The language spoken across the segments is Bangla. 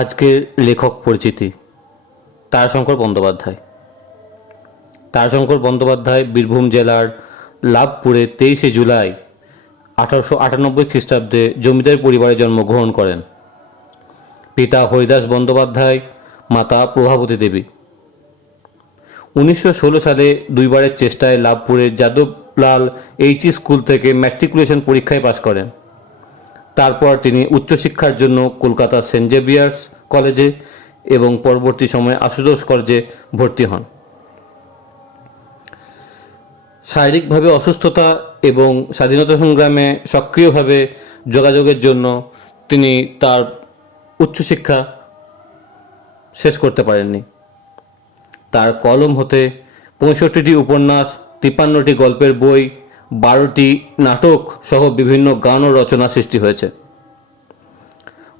আজকের লেখক পরিচিতি তারাশঙ্কর বন্দ্যোপাধ্যায়। তারাশঙ্কর বন্দ্যোপাধ্যায় বীরভূম জেলার লাভপুরে তেইশে জুলাই আঠারোশো আটানব্বই খ্রিস্টাব্দে জমিদার পরিবারে জন্মগ্রহণ করেন। পিতা হরিদাস বন্দ্যোপাধ্যায়, মাতা প্রভাবতী দেবী। উনিশশো ষোলো সালে দুইবারের চেষ্টায় লাভপুরের যাদবলাল এইচই স্কুল থেকে ম্যাট্রিকুলেশন পরীক্ষায় পাশ করেন। তারপর তিনি উচ্চশিক্ষার জন্য কলকাতা সেন্ট জেভিয়ার্স কলেজে এবং পরবর্তী সময়ে আশুতোষ কলেজে ভর্তি হন। শারীরিকভাবে অসুস্থতা এবং স্বাধীনতা সংগ্রামে সক্রিয়ভাবে যোগাযোগের জন্য তিনি তার উচ্চশিক্ষা শেষ করতে পারেননি। তার কলম হতে পঁয়ষট্টিটি উপন্যাস তিপ্পান্নটি গল্পের বই বারোটি নাটক সহ বিভিন্ন গান ও রচনা সৃষ্টি হয়েছে।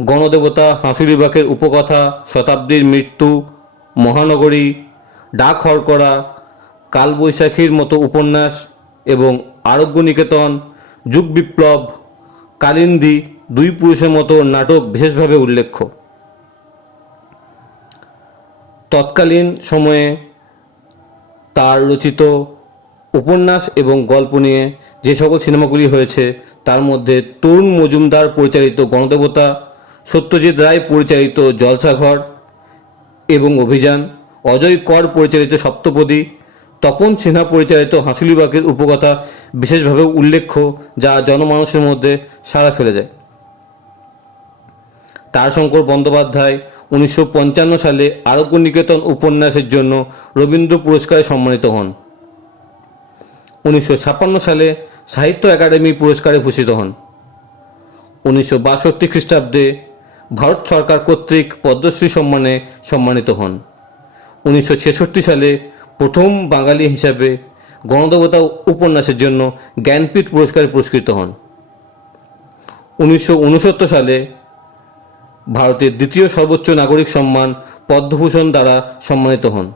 গণদেবতা হাঁসুলিবাকের উপকথা, শতাব্দীর মৃত্যু, মহানগরী, ডাক হরকরা কালবৈশাখীর মতো উপন্যাস এবং আরোগ্য নিকেতন যুগ বিপ্লব, কালিন্দী দুই পুরুষের মতো নাটক বিশেষভাবে উল্লেখ্য। তৎকালীন সময়ে তার রচিত উপন্যাস এবং গল্প নিয়ে যে সকল সিনেমাগুলি হয়েছে, তার মধ্যে তরুণ মজুমদার পরিচালিত গণদেবতা, সত্যজিৎ রায় পরিচালিত জলসাঘর এবং অভিযান, অজয় কর পরিচালিত সপ্তপদী, তপন সিনহা পরিচালিত হাঁসুলিবাগের উপকথা বিশেষভাবে উল্লেখ্য যা জনমানুষের মধ্যে সাড়া ফেলে যায় তারশঙ্কর বন্দ্যোপাধ্যায় উনিশশো পঞ্চান্ন সালে আরোগ্য নিকেতন উপন্যাসের জন্য রবীন্দ্র পুরস্কারে সম্মানিত হন। উনিশশো ছাপ্পান্ন সালে সাহিত্য একাডেমি পুরস্কারে ভূষিত হন। উনিশশো বাষট্টি খ্রিস্টাব্দে ভারত সরকার কর্তৃক পদ্মশ্রী সম্মানে সম্মানিত হন। উনিশশো ছেষট্টি সালে প্রথম বাঙালি হিসাবে গণদেবতা উপন্যাসের জন্য জ্ঞানপীঠ পুরস্কারে পুরস্কৃত হন। উনিশশো উনসত্তর সালে ভারতের দ্বিতীয় সর্বোচ্চ নাগরিক সম্মান পদ্মভূষণ দ্বারা সম্মানিত হন।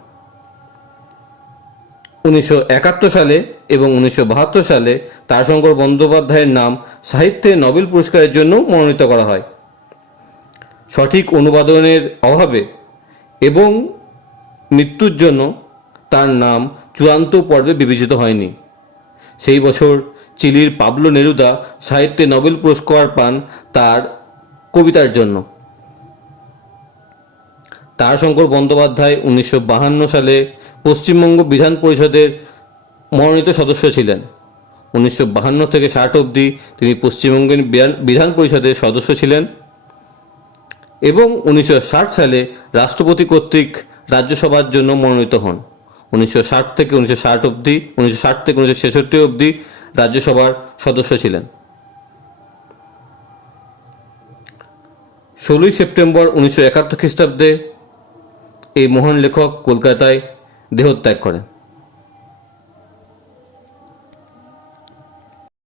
উনিশশো একাত্তর সালে এবং উনিশশো বাহাত্তর সালে তারশঙ্কর বন্দ্যোপাধ্যায়ের নাম সাহিত্যে নোবেল পুরস্কারের জন্য মনোনীত করা হয়। সঠিক অনুবাদনের অভাবে এবং মৃত্যুর জন্য তার নাম চূড়ান্ত পর্বে বিবেচিত হয়নি। সেই বছর চিলির পাবলো নেরুদা সাহিত্যে নোবেল পুরস্কার পান তার কবিতার জন্য। তারাশঙ্কর বন্দ্যোপাধ্যায় উনিশশো সালে পশ্চিমবঙ্গ বিধান পরিষদের মনোনীত সদস্য ছিলেন। উনিশশো থেকে ষাট অবধি তিনি পশ্চিমবঙ্গের বিধান- বিধান পরিষদের সদস্য ছিলেন এবং উনিশশো ষাট সালে রাষ্ট্রপতি কর্তৃক রাজ্যসভার জন্য মনোনীত হন। উনিশশো ষাট থেকে উনিশশো ষাট অবধি, উনিশশো ষাট থেকে উনিশশো ছেষট্টি অবধি রাজ্যসভার সদস্য ছিলেন। ষোলোই সেপ্টেম্বর উনিশশো একাত্তর খ্রিস্টাব্দে এই মহান লেখক কলকাতায় দেহত্যাগ করেন।